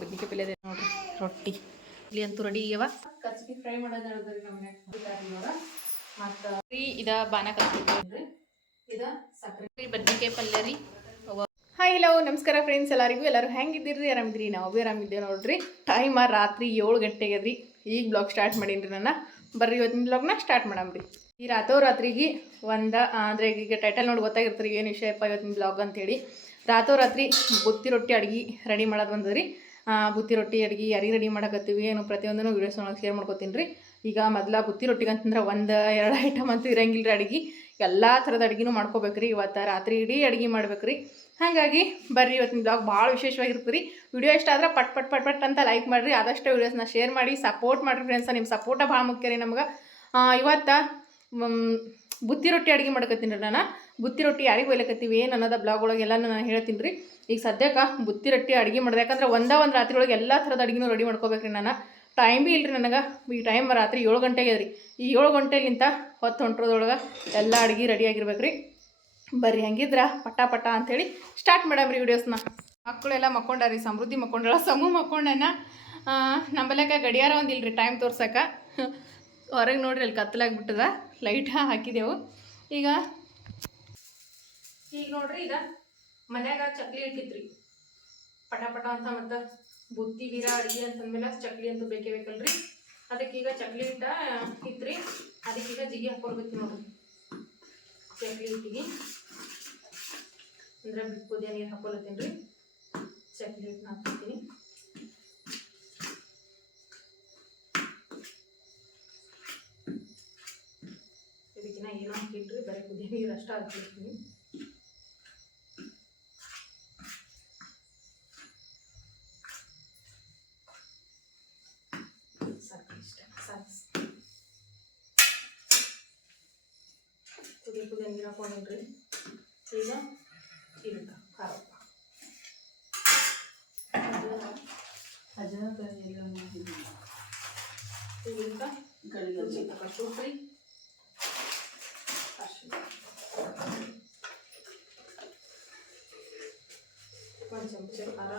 ಬದ್ನಿಕಾಯಿ ಪಲ್ಯ ನೋಡ್ರಿ ರೊಟ್ಟಿ ಇಲ್ಲಿ ಅಂತೂ ರೆಡಿ ಆಗ್ಯಾವ. ಕಚ್ಕಿ ಫ್ರೈ ಮಾಡೋದು ಹೇಳಿದ್ರಿ ನಮ್ಮ ಮನ್ಯಾಗ ಮತ್ತು ಇದ ಬಾನ ಕಚ್ಚಿದ್ರಿ ಇದ ಸಕ್ಕರೆ ಬದ್ನಿಕಾಯಿ ಪಲ್ಯ ರೀ. ಹಾಯ್ ಹಲೋ ನಮಸ್ಕಾರ ಫ್ರೆಂಡ್ಸ್, ಎಲ್ಲರೂ ಹೆಂಗಿದ್ದೀರಿ? ಆರಾಮಿದ್ರಿ? ನಾವು ಭೀ ಆರಾಮಿದ್ದೇವೆ ನೋಡ್ರಿ. ಟೈಮ್ ರಾತ್ರಿ 7 ಗಂಟೆಗೆ ರೀ. ಈಗ ಬ್ಲಾಗ್ ಸ್ಟಾರ್ಟ್ ಮಾಡೀನಿ ರೀ. ಬರ್ರಿ ಇವತ್ತಿನ ಬ್ಲಾಗ್ನ ಸ್ಟಾರ್ಟ್ ಮಾಡಮ್ರಿ. ಈ ರಾತ್ರಿಗೆ ಅಂದರೆ ಈಗ ಟೈಟಲ್ ನೋಡಿ ಗೊತ್ತಾಗಿರ್ತೀರಿ ಏನು ವಿಷಯಪ್ಪ ಇವತ್ತಿನ ಬ್ಲಾಗ್ ಅಂತೇಳಿ. ರಾತ್ರಿ ಬುತ್ತಿ ರೊಟ್ಟಿ ಅಡುಗೆ ರೆಡಿ ಮಾಡೋದು ಬಂದದ್ರಿ. ಬುತ್ತಿ ರೊಟ್ಟಿ ಅಡುಗೆ ಯಾರಿಗೆ ರೆಡಿ ಮಾಡಕತ್ತೀವಿ ಏನು ಪ್ರತಿಯೊಂದನ್ನು ವೀಡಿಯೋಸ್ ಒಳಗೆ ಶೇರ್ ಮಾಡ್ಕೊತೀನಿ ರೀ. ಈಗ ಮೊದಲ ಬುತ್ತಿ ರೊಟ್ಟಿಗೆ ಅಂತಂದ್ರೆ 1-2 ಐಟಮ್ ಅಂತೂ ಇರಂಗಿಲ್ಲ ರೀ. ಅಡುಗೆ ಎಲ್ಲ ಥರದ ಅಡುಗೆನೂ ಮಾಡ್ಕೋಬೇಕ್ರಿ. ಇವತ್ತು ರಾತ್ರಿ ಇಡೀ ಅಡುಗೆ ಮಾಡ್ಬೇಕ್ರಿ. ಹಾಗಾಗಿ ಬರ್ರಿ ಇವತ್ತಿನ ಬ್ಲಾಗ್ ಭಾಳ ವಿಶೇಷವಾಗಿರ್ತೀರಿ. ವಿಡಿಯೋ ಇಷ್ಟ ಆದ್ರೆ ಪಟ್ ಅಂತ ಲೈಕ್ ಮಾಡಿರಿ. ಆದಷ್ಟು ವೀಡಿಯೋಸ್ನ ಶೇರ್ ಮಾಡಿ ಸಪೋರ್ಟ್ ಮಾಡಿರಿ ಫ್ರೆಂಡ್ಸ. ನಿಮ್ಮ ಸಪೋರ್ಟ ಭಾಳ ಮುಖ್ಯ ರೀ ನಮ್ಗೆ. ಇವತ್ತು ಬುತ್ತಿ ರೊಟ್ಟಿ ಅಡುಗೆ ಮಾಡ್ಕೊತೀನಿ ರೀ. ನಾನು ಬುತ್ತಿ ರೊಟ್ಟಿ ಯಾರಿಗೆ ಒಯ್ಲಕತ್ತೀವಿ ಏನು ಅನ್ನೋದು ಬ್ಲಾಗ್ ಒಳಗೆ ಎಲ್ಲನೂ ನಾನು ಹೇಳ್ತೀನಿ ರೀ. ಈಗ ಸದ್ಯಕ್ಕೆ ಬುತ್ತಿ ರೊಟ್ಟಿ ಅಡುಗೆ ಮಾಡಿದೆ. ಯಾಕಂದ್ರೆ ಒಂದು ರಾತ್ರಿ ಒಳಗೆ ಎಲ್ಲ ಥರದ ಅಡುಗೆನೂ ರೆಡಿ ಮಾಡ್ಕೋಬೇಕ್ರಿ. ನಾನು ಟೈಮ್ ಭೀ ಇಲ್ಲರಿ ನನಗೆ. ಈ ಟೈಮ್ ರಾತ್ರಿ 7 ಗಂಟೆಗೆ ರೀ. ಈ 7 ಗಂಟೆಗಿಂತ ಹೊಂಟ್ರದೊಳಗೆ ಎಲ್ಲ ಅಡುಗೆ ರೆಡಿ ಆಗಿರ್ಬೇಕು ರೀ. ಬರ್ರಿ ಹಂಗಿದ್ರೆ ಪಟ ಅಂಥೇಳಿ ಸ್ಟಾರ್ಟ್ ಮಾಡಮ್ರಿ ವಿಡಿಯೋಸ್ನ. ಮಕ್ಕಳೆಲ್ಲ ಮಕ್ಕೊಂಡಾರಿ. ಸಮೃದ್ಧಿ ಮಕ್ಕೊಂಡಾಳ, ಸಮೂ ಮಕ್ಕೊಂಡನ. ನಂಬಲ್ಯಾಕ ಗಡಿಯಾರ ಒಂದಿಲ್ಲ ರೀ ಟೈಮ್ ತೋರ್ಸಕ್ಕೆ. ಹೊರಗೆ ನೋಡ್ರಿ ಅಲ್ಲಿ ಕತ್ತಲಾಗ್ಬಿಟ್ಟದ. ಲೈಟ್ ಹಾಕಿದೆವು. ಈಗ ನೋಡ್ರಿ ಈಗ ಮನ್ಯಾಗ ಚಕ್ಲಿ ಇಟ್ಟಿದ್ರಿ ಪಟ ಅಂತ. ಮತ್ತು ಬುತ್ತಿ ಬೀರ ಅಡುಗೆ ಅಂತಂದ್ಮೇಲೆ ಚಕ್ಲಿ ಅಂತೂ ಬೇಕಲ್ರಿ. ಅದಕ್ಕೀಗ ಚಕ್ಲಿ ಇಟ್ರಿ. ಅದಕ್ಕೀಗ ಜಿಗಿ ಹಾಕೊಳ್ಬೇಕು ನೋಡ್ರಿ. ಚಕ್ಲಿ ಹಿಟ್ಟಿಗೆ ಅಂದ್ರೆ ಕುದಿಯ ನೀರು ಹಾಕೊಳತ್ತೀನಿ ರೀ. ಚಕ್ಲಿ ಹಿಟ್ಟನ್ನ ಹಾಕ್ತೀನಿ. ಇದಕ್ಕಿನ್ನ ಏನೋ ಹಾಕಿಟ್ರಿ, ಬರೀ ಕುದಿಯ ನೀರು ಅಷ್ಟ ಹಾಕಿರ್ತೀನಿ. ಕುದಿಯ ನೀರು ಹಾಕೊಂಡ್ರಿ. ಈಗ ಇದಕ್ಕೆ ಖಾರಪ್ಪ ಕಸೂರಿ ಒಂದು ಚಮಚ ಖಾರ,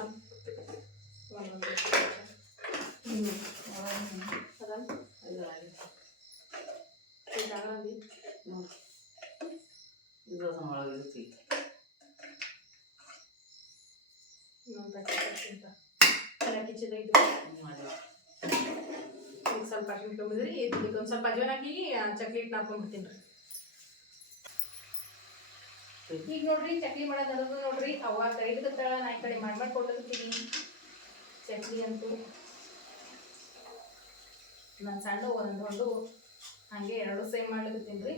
ಸ್ವಲ್ಪ ಹಾಕೊಂಡ್ಬಿದ್ರಿ. ಇದಕ್ಕೆ ಒಂದು ಸ್ವಲ್ಪ ಅಜವಾನ ಹಾಕಿ ಚಕ್ಲಿ ಹಿಟ್ಟು ಹಾಕೊಂಡ್ಬಿಡ್ತೀನಿ ರೀ. ಈಗ ನೋಡ್ರಿ ಚಕ್ಲಿ ಮಾಡೋದು ನೋಡ್ರಿ. ಅವಾಗ ಕೈದತ್ತ ನಾ ಈ ಕಡೆ ಮಾಡ್ಕೊಡ್ಲತ್ತೀನಿ ಚಕ್ಲಿ ಅಂತೂ. ನಾನು ಸಣ್ಣ ಒಂದು ಹೊಂಡು ಹಾಗೆ 2 ಸೇಮ್ ಮಾಡ್ಲತ್ತೀನಿ ರೀ.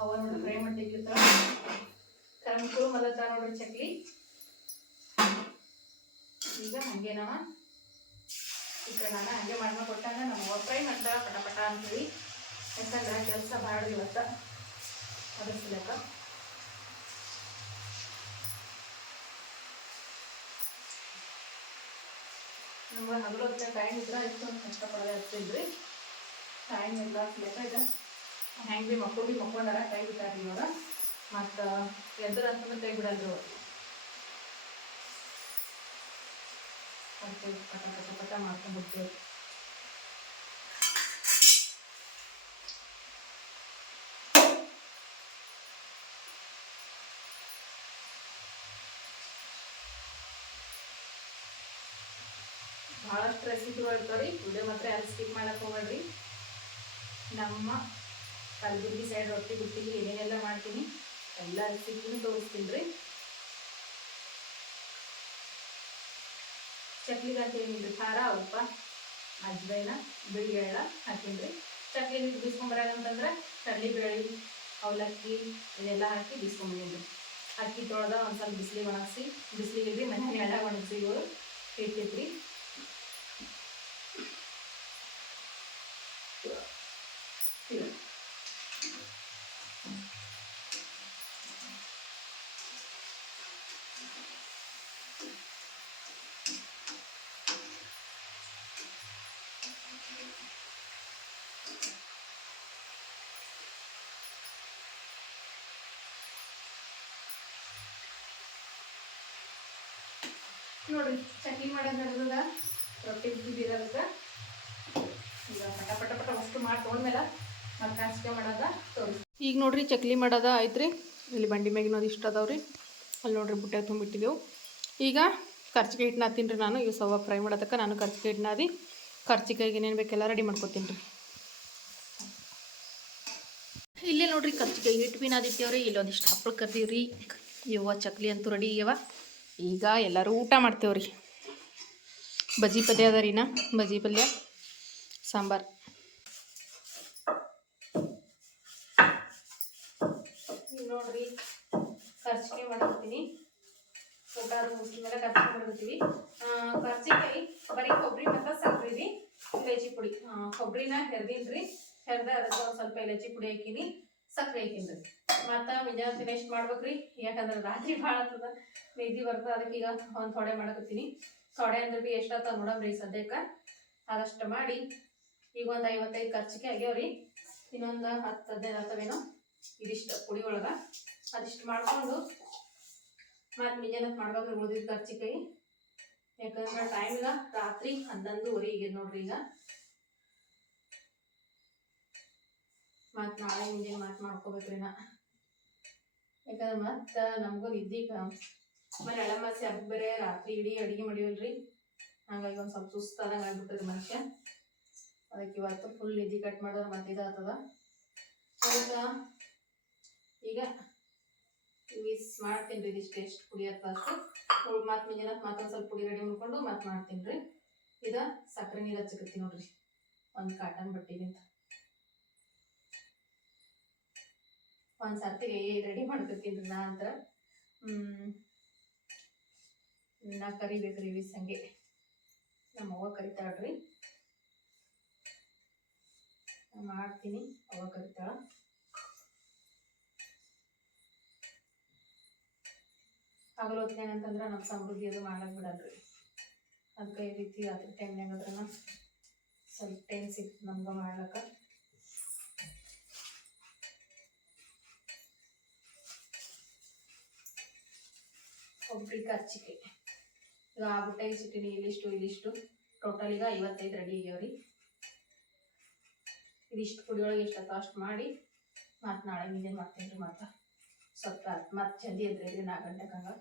ಅವ ನೋಡ್ರಿ ಫ್ರೈ ಮಾಡಿರ್ತಾಳ ಕರಂಕುಳು ಮಲತ್ತ ನೋಡ್ರಿ ಚಕ್ಲಿ. ಈಗ ಹಾಗೆ ನಾವು ಈ ಕಡೆ ನಾನು ಹಾಗೆ ಮಾಡ್ಕೊಟ್ಟಾಗ ನಮ್ಮ ಫ್ರೈ ಮಾಡ್ತಾಳೆ ಪಟ ಅಂತೀವಿ. ಯಾಕಂದ್ರೆ ಕೆಲಸ ಭಾಳ ಇವತ್ತ ಅದ್ರ ಸಿಲಕ. ನಮ್ಗೆ ಹಗಲು ಹೊತ್ತಿಗೆ ಟೈಮ್ ಇದ್ರೆ ಇಷ್ಟೊಂದು ಕಷ್ಟಪಡೋದೇ ಆಗ್ತೀನಿ ರೀ. ಟೈಮ್ ಇಲ್ಲ ಸಿಲಕ. ಈಗ ಹೆಂಗೆ ಭೀ ಮಕ್ಕೊಂಡಾರ ಕೈ ಬಿಟ್ಟಾರಿ ಇವಾಗ. ಮತ್ತು ಎದ್ರ ಅಂತಂದ್ರೆ ಕೈ ಬಿಡಲ್ರಿ ಅವ್ರು. ಪಟ ಮಾಡ್ಕೊಂಡ್ಬಿಡ್ತೀವಿ. ಭಾಳಷ್ಟು ರೆಸಿಪಿಗಳು ಇರ್ತಾವ್ರಿ. ವಿಡಿಯೋ ಮಾತ್ರ ಯಾರು ಸ್ಕಿಪ್ ಮಾಡಕ್ಕೆ ಹೋಗ್ಬೇಡ್ರಿ. ನಮ್ಮ ಕಲಬುರ್ಗಿ ಸೈಡ್ ರೊಟ್ಟಿ ಬುಟ್ಟಿಗೆ ಏನೇನೆಲ್ಲ ಮಾಡ್ತೀನಿ ಎಲ್ಲ ರೆಸಿಪಿನೂ ತೋರಿಸ್ತೀನಿ ರೀ. ಚಕ್ಲಿಗೆ ಅಂತ ಏನಿಲ್ಲ ಖಾರ, ಉಪ್ಪ, ಅಜ್ವೈನ, ಬಿಳಿ ಎಳ್ಳ ಹಾಕೀನಿ ರೀ. ಚಕ್ಲಿ ಹಿಟ್ಟು ಬೀಸ್ಕೊಂಬರಾಗಂತಂದ್ರೆ ಕಡಲೆಬೇಳೆ, ಅವಲಕ್ಕಿ ಇದೆಲ್ಲ ಹಾಕಿ ಬೀಸ್ಕೊಂಬಂದಿನಿ. ಅಕ್ಕಿ ತೊಳೆದ ಒಂದು ಸ್ವಲ್ಪ ಬಿಸಿಲಿಗೆ ಒಣಗಿಸಿ, ಬಿಸಿಲಿಗೆ ಮನೆಯಾಗ ಎಳ್ಳ ಒಣಗಿಸಿ ಇವರು ಇಟ್ಟಿದ್ರಿ. ನೋಡ್ರಿ ಚಟ್ನಿ ಮಾಡೋದು ನಡೆದದ. ಕಾಸಿಗೆ ಮಾಡೋದ ತೋರಿಸಿ. ಈಗ ನೋಡ್ರಿ ಚಕ್ಲಿ ಮಾಡೋದ ಐತ್ರಿ. ಇಲ್ಲಿ ಬಂಡಿ ಮ್ಯಾಗಿನೋದು ಇಷ್ಟ ಅದಾವ್ರಿ. ಅಲ್ಲಿ ನೋಡ್ರಿ ಬುಟ್ಟೆ ತುಂಬಿಟ್ಟಿದ್ದೆವು. ಈಗ ಕರ್ಚಿಕಾಯಿ ಹಿಟ್ಟು ನಾದ್ತೀನಿ ರೀ ನಾನು. ಇವು ಸವ ಫ್ರೈ ಮಾಡೋದಕ್ಕೆ ನಾನು ಕರ್ಚಿಕಾಯಿ ಹಿಟ್ಟು ನಾದಿ ಕರ್ಚಿಕಾಯಿಗೆ ಏನೇನು ಬೇಕೆಲ್ಲ ರೆಡಿ ಮಾಡ್ಕೊತೀನಿ ರೀ. ಇಲ್ಲೇ ನೋಡ್ರಿ ಕರ್ಚಿಕಾಯಿ ಹಿಟ್ಟು ಬಿ ನಾದಿತ್ತೇವ್ರಿ. ಇಲ್ಲೊಂದಿಷ್ಟು ಹಪ್ಪಳ ಕರ್ದೀವ್ರಿ. ಇವ ಚಕ್ಲಿ ಅಂತೂ ರೆಡಿ ಇವ. ಈಗ ಎಲ್ಲರೂ ಊಟ ಮಾಡ್ತೇವ್ರಿ. ಬಜ್ಜಿ ಪಲ್ಯ ಅದ ರೀ. ಬಜ್ಜಿ ಪಲ್ಯ ಸಾಂಬಾರು. ನೋಡ್ರಿ ಕರ್ಚಿಕಾಯಿ ಮಾಡ್ಕೊತೀನಿ. ಊಟ ಮುಗಿದ ಮೇಲೆ ಕರ್ಚಿಕಾಯಿ ಮಾಡ್ಕೊತೀವಿ. ಕರ್ಚಿಕಾಯಿ ಬರೀ ಕೊಬ್ಬರಿ ಮತ್ತು ಸಕ್ಕರೆ ರೀ, ಇಲೈಚಿ ಪುಡಿ. ಕೊಬ್ಬರಿನ ಹೆರ್ದಿನ್ರಿ. ಹೆರ್ದ ಅದಕ್ಕೆ ಒಂದು ಸ್ವಲ್ಪ ಇಲೈಚಿ ಪುಡಿ ಹಾಕಿನಿ, ಸಕ್ಕರೆ ಹಾಕಿನ್ರಿ. ಮತ್ತು ಮುಂಜಾನೆ ಫಿನಿಶ್ ಮಾಡ್ಬೇಕ್ರಿ. ಯಾಕಂದ್ರೆ ರಾತ್ರಿ ಭಾಳ ಆಗ್ತದ, ನಿದ್ದೆ ಬರ್ತದೆ. ಅದಕ್ಕೆ ಈಗ ಒಂದು ಥೋಡೆ ಮಾಡಕತ್ತೀನಿ. ಥೋಡೆ ಅಂದ್ರೆ ಭೀ ಎಷ್ಟಾಗ್ತದೆ ನೋಡಮ್ರಿ ಸದ್ಯಕ್ಕೆ. ಅದಷ್ಟು ಮಾಡಿ ಈಗ ಒಂದು 55 ಕರ್ಚಿಕಾಯಿ ಆಗ್ಯಾವ್ರಿ. ಇನ್ನೊಂದು 10-15 ಆಗ್ತವೇನೋ. ಇದಿಷ್ಟು ಪುಡಿ ಒಳಗೆ ಅದಿಷ್ಟು ಮಾಡ್ಕೊಂಡು ಮತ್ತು ಮುಂಜಾನೆ ಮಾಡ್ಬೇಕ್ರಿ ಉಳಿದಿದ್ದು ಕರ್ಚಿಕಾಯಿ. ಯಾಕಂದ್ರೆ ಟೈಮ್ ಈಗ ರಾತ್ರಿ 11:30 ಈಗ ನೋಡ್ರಿ. ಈಗ ಮತ್ತು ನಾಳೆ ಮುಂಜಾನೆ ಮಾಡ್ಕೋಬೇಕ್ರಿ ನಾ. ಯಾಕಂದ್ರೆ ಮತ್ತು ನಮಗೂ ನಿದ್ದೆಗೆ ಮನೆ ಎಳಮಾಸಿ ಹಬ್ಬ ಬೇರೆ ರಾತ್ರಿ ಇಡೀ ಅಡುಗೆ ಮಾಡಿವಲ್ರಿ. ಹಾಗಾಗಿ ಒಂದು ಸ್ವಲ್ಪ ಸುಸ್ತಾದಂಗೆ ಆಗ್ಬಿಟ್ಟದ್ರಿ ಮನುಷ್ಯ. ಅದಕ್ಕೆ ಇವತ್ತು ಫುಲ್ ನಿದ್ದೆ ಕಟ್ ಮಾಡಿದ್ರೆ ಮತ್ತೆ ಇದಾಗ್ತದ. ಅದಕ್ಕೆ ಈಗ ಮಿಸ್ ಮಾಡ್ತೀನಿ ರೀ. ಇದಿಷ್ಟು ಎಷ್ಟು ಪುಡಿ ಆಗ್ತದೆ ಅಷ್ಟು. ಮತ್ತು ಮುಂಜಾನೆ ಮತ್ತೊಂದು ಸ್ವಲ್ಪ ಪುಡಿ ರೆಡಿ ಮಾಡ್ಕೊಂಡು ಮತ್ತೆ ಮಾಡ್ತೀನಿ ರೀ. ಇದು ಸಕ್ಕರೆ ನೀರು ಹಚ್ಚಕತ್ತೀನಿ ನೋಡ್ರಿ, ಒಂದು ಕಾಟನ್ ಬಟ್ಟೆಗಿಂತ. ಒಂದು ಸರ್ತಿಗೆ ರೆಡಿ ಮಾಡ್ಕೊತೀನಿ ರೀ ನಾ ಅಂತ. ನಾ ಕರಿಬೇಕ್ರಿ ವಿಸ್ ಹಂಗೆ. ನಮ್ಮ ಅವ್ವ ಕರಿತಾಳ್ರಿ, ಮಾಡ್ತೀನಿ. ಅವ್ವ ಕರಿತಾಳ. ಹಗಲು ಹೊತ್ತಿನಾಗ ಅಂತಂದ್ರೆ ನಮ್ಮ ಸಮೃದ್ಧಿ ಅದು ಮಾಡಕ್ಕೆ ಬಿಡಲ್ರಿ. ಅದಕ್ಕೆ ಈ ರೀತಿ ರಾತ್ರಿ ಟೈಮ್ನಾಗ ಅದ್ರನ್ನ ಸ್ವಲ್ಪ ಟೈಮ್ ಸಿಕ್ತು ನಮ್ಗೆ ಮಾಡ್ಲಿಕ್ಕೆ. ಕೊಬ್ಬರಿ ಕರ್ಚಿಕಾಯಿ ಈಗ ಆಗ್ಬಿಟ್ಟೆ ಇಟ್ಟಿನಿ. ಇಲ್ಲಿಷ್ಟು ಟೋಟಲ್ ಈಗ 55 ರೆಡಿ ಆಗ್ಯಾವ್ರಿ. ಇದಿಷ್ಟು ಪುಡಿ ಒಳಗೆ ಎಷ್ಟು ಅಷ್ಟು ಮಾಡಿ ಮತ್ತು ನಾಳೆ ಮುಂಜಾನೆ ಮಾಡ್ತೀನಿ ರೀ. ಮತ್ತು ಸ್ವಲ್ಪ ಮತ್ತು ಜಲ್ದಿ ಎದ್ರಿ 4 ಗಂಟೆಗೆ ಹಂಗೆ.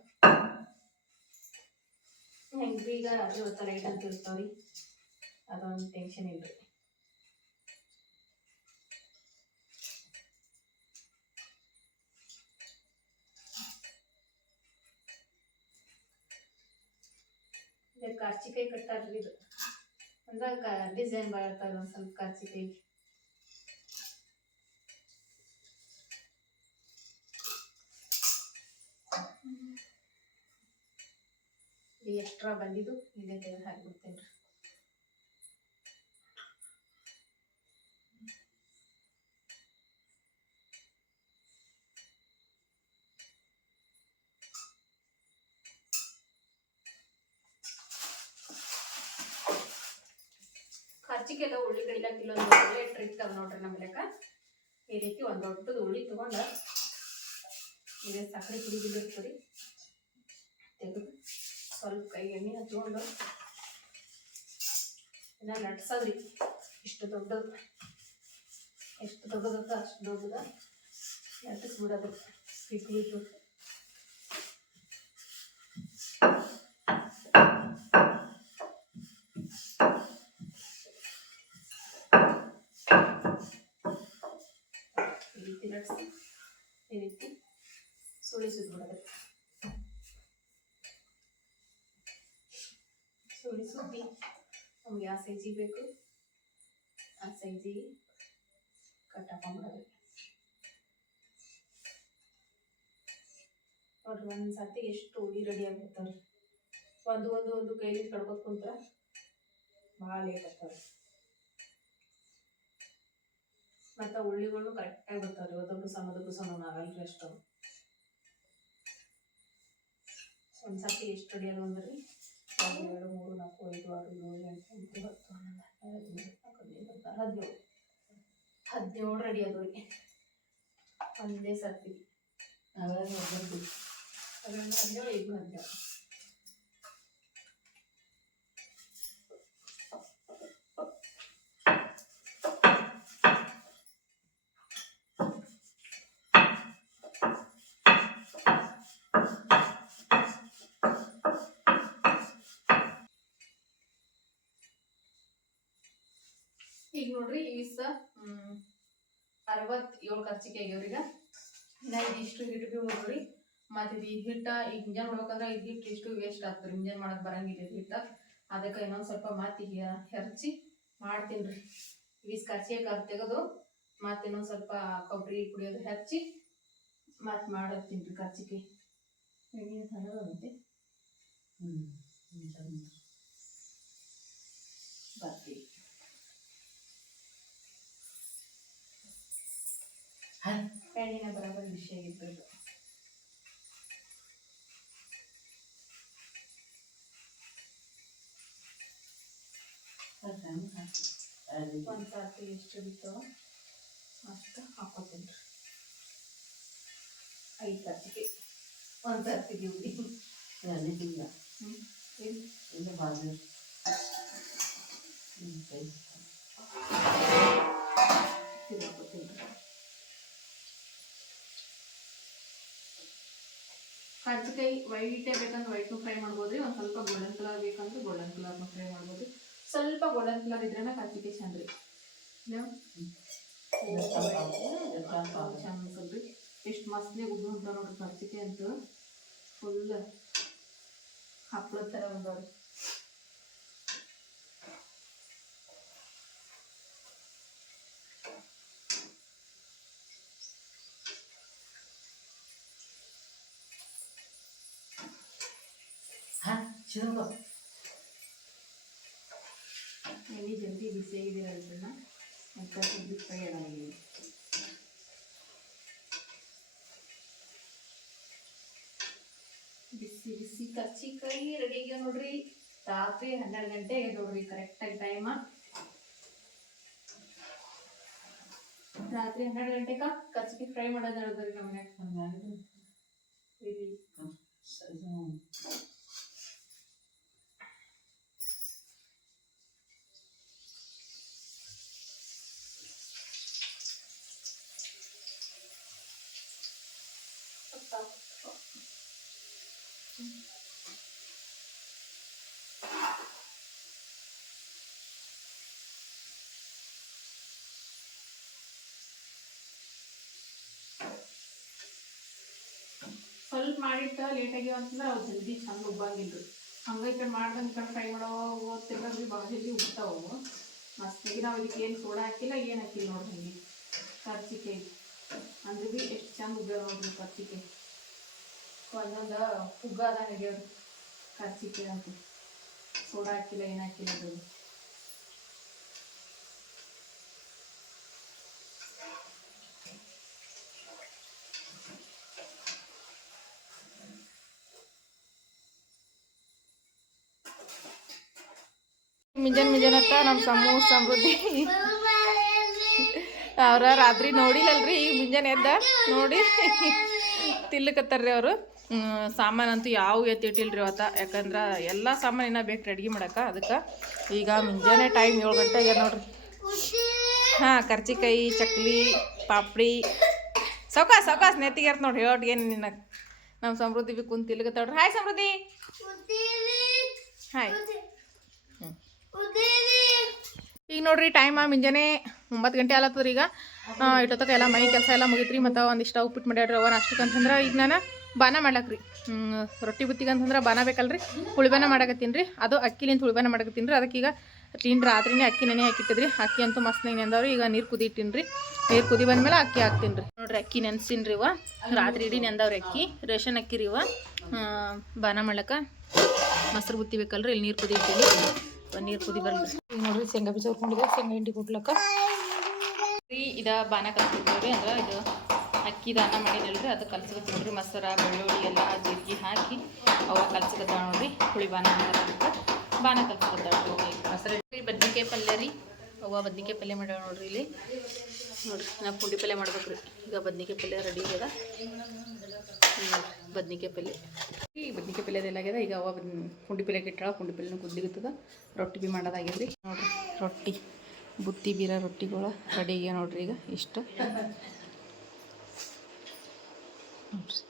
ಹೆಂಗೆ ಈಗ ರಾತ್ರಿ ಹೊತ್ತು ಲೈಟ್ ಅಂತ ಇರ್ತಾವ್ರಿ, ಅದೊಂದು ಟೆನ್ಷನ್ ಇಲ್ರಿ. ಕರ್ಚಿಕಾಯಿ ಕಟ್ಟಾರ್ರಿ. ಇದು ಅಂದ್ರೆ ಡಿಸೈನ್ ಭಾಳ ಇರ್ತಾರೆ ಒಂದು ಸ್ವಲ್ಪ ಕರ್ಚಿಕಾಯಿ. ಇದು ಎಕ್ಸ್ಟ್ರಾ ಬಂದಿದ್ದು ಇದೇ ತೆಗೆದು ಹಾಕಿಬಿಡ್ತೇನೆ ರೀ. ಕರ್ಚಿಗೆಲ್ಲ ಉಳ್ಳಿಗಡ್ಡಿ ಇಲ್ಲೊಂದು ಒಳ್ಳೆ ಟ್ರಿಕ್ ಅದ ನೋಡ್ರಿ ನಮ್ಮ ಲೆಕ್ಕ. ಈ ರೀತಿ ಒಂದು ದೊಡ್ಡದು ಉಳ್ಳಿ ತಗೊಂಡು ಇದೇ ಸಕ್ಕರೆ ಪುಡಿ ಬಿದ್ದಿರ್ತದೆ ತೆಗೆದು ಸ್ವಲ್ಪ ಕೈ ಎಣ್ಣೆ ಹಚ್ಕೊಂಡು ಇದನ್ನ ಲಟ್ಸದ್ರಿ. ಇಷ್ಟು ದೊಡ್ಡದು, ಎಷ್ಟು ದೊಡ್ಡದತ್ತ ಅಷ್ಟು ದೊಡ್ಡದ ಲಟ್ಟಿಸ್ಬಿಡೋದು. ಬಿಟ್ಟು ಈ ರೀತಿ ಲಟ್ಸಿ ಈ ರೀತಿ ಸುಳಿಸಿದ್ಬಿಡೋದು. ಸುದ್ದಿ ನಮ್ಗೆ ಯಾವ ಸೈಜಿಗೆ ಬೇಕು ಆ ಸೈಜಿಗೆ ಕಟ್ ಹಾಕೊಂಡ್ಬಿಡೋದು. ನೋಡ್ರಿ ಒಂದು ಸರ್ತಿಗೆ ಎಷ್ಟು ಉಳ್ಳಿ ರೆಡಿ ಆಗಿಬಿಡ್ತಾವ್ರಿ. ಒಂದು ಕೈಲಿ ಕಡ್ಕೊತ ಕುಂತ್ರ ಭಾಳ ಲೇಟ್ ಆಗ್ತಾವ್ರಿ. ಮತ್ತು ಉಳ್ಳಿಗಳು ಕರೆಕ್ಟಾಗಿ ಬರ್ತಾವ್ರಿ. ದೊಡ್ಡ ಸಣ್ಣ ಆಗಲ್ರಿ ಅಷ್ಟು. ಒಂದು ಸರ್ತಿ ಎಷ್ಟು ರೆಡಿ ಅದು ಅಂದ್ರೆ 1 2 3 4 5 6 7 8 9 10 11 12 13 14 15 16 17 18 19 ರೆಡಿ ಅದು ರೀ ಒಂದೇ ಸರ್ತಿ. ಅದರಲ್ಲಿ 17 ಈಗ 17. ಈಗ ನೋಡ್ರಿ ಇವಿಸ 67 ಖರ್ಚಿಗೆ ಆಗ್ಯಾವ್ರೀಗ. ಇನ್ನ ಇದಿಷ್ಟು ಹಿಟ್ಟು ಭೀ ಹೋದ್ರಿ. ಮತ್ತೆ ಇದು ಹಿಟ್ಟ ಈಗ ಮುಂಜಾನೆ ಮಾಡ್ಬೇಕಂದ್ರೆ ಇದು ಹಿಟ್ಟು ಇಷ್ಟು ವೇಸ್ಟ್ ಆಗ್ತದೆ. ಮುಂಜಾನೆ ಮಾಡಕ್ ಬರಂಗಿಲ್ಲ ಇದು ಹಿಟ್ಟ. ಅದಕ್ಕೆ ಇನ್ನೊಂದು ಸ್ವಲ್ಪ ಮಾತಿ ಹೆರ್ಚಿ ಮಾಡ್ತೀನಿ. ಇವಿಸ್ ಖರ್ಚಿಗೆ ಕರ್ ತೆಗೆದು ಮತ್ತೆ ಇನ್ನೊಂದು ಸ್ವಲ್ಪ ಕೊಬ್ಬರಿ ಪುಡಿಯೋದು ಹಚ್ಚಿ ಮತ್ತೆ ಮಾಡತ್ತೀನಿ ಖರ್ಚಿಗೆ. ಬರ್ತೀವಿ ಎಣ್ಣಿನ ಬರೋಬರಿ ವಿಷಯ ಆಗಿರ್ಬೇಕು. ಒಂದು ಸರ್ತಿ ಎಷ್ಟು ಬಿತ್ತು ಅಷ್ಟು ಹಾಕೋತೀನಿ. 5 ಖರ್ಚಿಗೆ ಒಂದು ಸರ್ತಿ ಗಿವ್ರಿ ಇಲ್ಲ ಬಾಜು ಕರ್ಜಿಕಾಯಿ ವೈಟೇ ಬೇಕಂದ್ರೆ ವೈಟ್ನು ಫ್ರೈ ಮಾಡ್ಬೋದ್ರಿ. ಒಂದು ಸ್ವಲ್ಪ ಗೋಲ್ಡನ್ ಕಲರ್ ಬೇಕಂದ್ರೆ ಗೋಲ್ಡನ್ ಕಲರ್ನು ಫ್ರೈ ಮಾಡ್ಬೋದು. ಸ್ವಲ್ಪ ಗೋಲ್ಡನ್ ಕಲರ್ ಇದ್ರೇನ ಕರ್ಜಿಕಾಯಿ ಚಂದ್ರಿ. ಚಂದ ಅನ್ಸಲ್ರಿ. ಎಷ್ಟು ಮಸ್ತ್ಲಿ ಉದ್ದು ಉಂಟ ನೋಡ್ರಿ ಕರ್ಜಿಕಾಯಿ ಅಂತ. ಫುಲ್ ಹಪ್ಪಳದ ಥರ ಬಂದವ್ರಿ. ಎಣ್ಣೆ ಜಲ್ದಿ ಬಿಸಿಯಾಗಿದ್ದೀರಲ್ಲ ಅಂತ ಸುದ್ದಿ ಫ್ರೈ ಆಗಿದೆ. ಬಿಸಿ ಬಿಸಿ ಕರ್ಚಿಕಾಯಿ ರೆಡಿ ಆಗ್ಯಾವ ನೋಡ್ರಿ. ರಾತ್ರಿ 12 ಗಂಟೆ ನೋಡ್ರಿ ಕರೆಕ್ಟಾಗಿ ಟೈಮ. ರಾತ್ರಿ 12 ಗಂಟೆಗೆ ಕರ್ಚಿಕಾಯಿ ಫ್ರೈ ಮಾಡೋದು ಹೇಳಿದ್ರಿ ನಮ್ಮ ಮನ್ಯಾಗ. ಸ್ವಲ್ಪ ಮಾಡಿಟ್ಟ ಲೇಟ್ ಆಗ್ಯಾವ ಅಂತಂದ್ರೆ ಅವು ಜಲ್ದಿ ಚಂದ ಉಬ್ಬಂಗಿಲ್ರಿ. ಹಂಗೆ ಈ ಕಡೆ ಮಾಡ್ದಂಗೆ ಈ ಕಡೆ ಫ್ರೈ ಮಾಡೋ ಓದ್ತಿರ್ರಿ ಭಾಳ ಜಲ್ದಿ ಉಬ್ತಾವು ಮಸ್ತಾಗಿ. ನಾವು ಇದಕ್ಕೆ ಏನು ಸೋಡಾ ಹಾಕಿಲ್ಲ ಏನು ಹಾಕಿಲ್ಲ ನೋಡ್ರಿ. ಹಂಗೆ ಕರ್ಚಿಕಾಯಿ ಅಂದ್ರೆ ಭೀ ಎಷ್ಟು ಚಂದ ಉಬ್ಬ್ಯಾವ ನೋಡ್ರಿ ಕರ್ಚಿಕಾಯಿ. ಒಂದೊಂದು ಉಗ್ಗಾದ ಆಗ್ಯಾವ್ರಿ ಕರ್ಚಿಕಾಯಿ ಅಂತ. ಸೋಡಾ ಹಾಕಿಲ್ಲ ಏನು ಹಾಕಿಲ್ಲ ಅದು. ಮಿಂಜನ್ ನಮ್ಮ ಸಮೃದ್ಧಿ ಅವ್ರ ರಾತ್ರಿ ನೋಡಿಲ್ಲಲ್ರಿ. ಈಗ ಮುಂಜಾನೆ ಎದ್ದ ನೋಡಿ ತಿಲ್ಲಕತ್ತಾರ್ರಿ ಅವರು. ಸಾಮಾನಂತೂ ಯಾವ ಎತ್ತಿಟ್ಟಿಲ್ರಿ ಅವತ್ತ. ಯಾಕಂದ್ರೆ ಎಲ್ಲ ಸಾಮಾನು ಇನ್ನೂ ಬೇಕು ಅಡ್ಗೆ ಮಾಡಕ್ಕೆ. ಅದಕ್ಕೆ ಈಗ ಮುಂಜಾನೆ ಟೈಮ್ 7 ಗಂಟೆ ಆಗ್ಯಾರ ನೋಡ್ರಿ. ಹಾಂ ಕರ್ಚಿಕಾಯಿ ಚಕ್ಲಿ ಪಾಪಡಿ ಸೌಕಾಸ್ ನೆತ್ತಿಗೆ ನೋಡ್ರಿ. ಒಟ್ಟಿಗೆ ನಿನ್ನ ನಮ್ಮ ಸಮೃದ್ಧಿ ಬಿ ಕುಂತ ತಿಲ್ಗತ್ತಾಳ್ರಿ. ಹಾಯ್ ಸಮೃದ್ಧಿ. ಹಾಯ್. ಈಗ ನೋಡ್ರಿ ಟೈಮ್ ಮುಂಜಾನೆ 9 ಗಂಟೆ ಆಲತ್ತದ್ರಿ. ಈಗ ಇಟ್ಟೊತ್ತಕ ಎಲ್ಲ ಮನೆ ಕೆಲಸ ಎಲ್ಲ ಮುಗಿತ್ರಿ. ಮತ್ತು ಒಂದಿಷ್ಟು ಉಪ್ಪಿಟ್ಟು ಮಾಡ್ಯಾಡ್ರಿ ಅವನ ಅಷ್ಟಕ್ಕಂತಂದ್ರೆ ಈಗ ನಾನು ಬಾನ ಮಾಡ್ಲಕ್ರಿ. ರೊಟ್ಟಿ ಬುತ್ತಿಗೆ ಅಂತಂದ್ರೆ ಬಾನ ಬೇಕಲ್ರಿ. ಹುಳಿಬಾನ ಮಾಡಕತ್ತೀನಿ ರೀ. ಅದು ಅಕ್ಕಿಲಿಂತ ಹುಳಿಬಾನ ಮಾಡಕತ್ತೀನಿ ರೀ. ಅದಕ್ಕೆ ಈಗ ರಾತ್ರಿನೇ ಅಕ್ಕಿ ನೆನೆ ಹಾಕಿಟ್ಟಿದ್ರಿ. ಅಕ್ಕಿ ಅಂತೂ ಮಸ್ತ್ ನೆಂದವ್ರಿ. ಈಗ ನೀರು ಕುದಿ ಇಟ್ಟಿನಿ ರೀ. ನೀರು ಕುದಿ ಬಂದ್ಮೇಲೆ ಅಕ್ಕಿ ಹಾಕ್ತೀನಿ ರೀ. ನೋಡ್ರಿ ಅಕ್ಕಿ ನೆನ್ಸಿನಿ ರೀ. ರಾತ್ರಿ ಇಡೀ ನೆಂದವ್ರಿ ಅಕ್ಕಿ. ರೇಷನ್ ಅಕ್ಕಿ ರೀ. ಬಾನ ಮಾಡ್ಲಕ್ಕ ಮೊಸರು ಬುತ್ತಿ ಬೇಕಲ್ರಿ. ಇಲ್ಲಿ ನೀರು ಕುದಿ ಇಟ್ಟಿನಿ. ನೀರು ಕುದಿ ಬರ್ಲಿ. ಈಗ ನೋಡ್ರಿ ಶೇಂಗಾ ಬೀಜ ಹುರ್ಕೊಂಡಿದ್ದೆ. ಶೇಂಗಾ ಹಿಂಡಿ ಕೊಡ್ಲಕ್ಕ ಇದು ಬಾನ ಕಲ್ಸಿರ್ತೇವ್ರಿ. ಅಂದ್ರೆ ಇದು ಅಕ್ಕಿ ದಾನ ಮಾಡಿನಲ್ರಿ. ಅದು ಕಲ್ಸ್ಕೊತ ನೋಡ್ರಿ. ಮೊಸರು ಬೆಳ್ಳುಳ್ಳಿ ಎಲ್ಲ ಜೀರಿಗೆ ಹಾಕಿ ಅವ ಕಲ್ಸ್ಕೊತಾವ ನೋಡ್ರಿ. ಹುಳಿ ಬಾನ ಮಾಡೋದಕ್ಕೆ ಬಾನ ಕಲ್ಸ್ಕೊತಾವ ನೋಡ್ರಿ. ಮೊಸರು ಬದ್ನಿಕಾಯಿ ಪಲ್ಯ ರೀ. ಅವ್ವ ಬದ್ನಿಕಾಯಿ ಪಲ್ಯ ಮಾಡ್ಯಾವ ನೋಡ್ರಿ. ಇಲ್ಲಿ ನೋಡ್ರಿ ನಾವು ಪುಂಡಿ ಪಲ್ಯ ಮಾಡ್ಬೇಕ್ರಿ. ಈಗ ಬದ್ನಿಕಾಯಿ ಪಲ್ಯ ರೆಡಿ ಆಗ್ಯದ. ಬದ್ನಿಕಾಯಿ ಪಲ್ಯ ಈ ಬದ್ನಿಕಾಯಿ ಪಲ್ಯದೆಲ್ಲ ಆಗ್ಯದ. ಈಗ ಅವ ಪುಂಡಿ ಪಲ್ಯಕ್ಕೆ ಇಟ್ಟಾಳ. ಪುಂಡಿ ಪಲ್ಯನೂ ಕುದ್ದಿಗುತ್ತದ. ರೊಟ್ಟಿ ಬಿ ಮಾಡೋದಾಗ್ಯದ್ರಿ. ನೋಡ್ರಿ ರೊಟ್ಟಿ ಬುತ್ತಿ ಬೀರ ರೊಟ್ಟಿಗಳು ರೆಡಿ ಆಗ್ಯಾವ ನೋಡ್ರಿ. ಈಗ ಇಷ್ಟು ನೋಡ್ರಿ.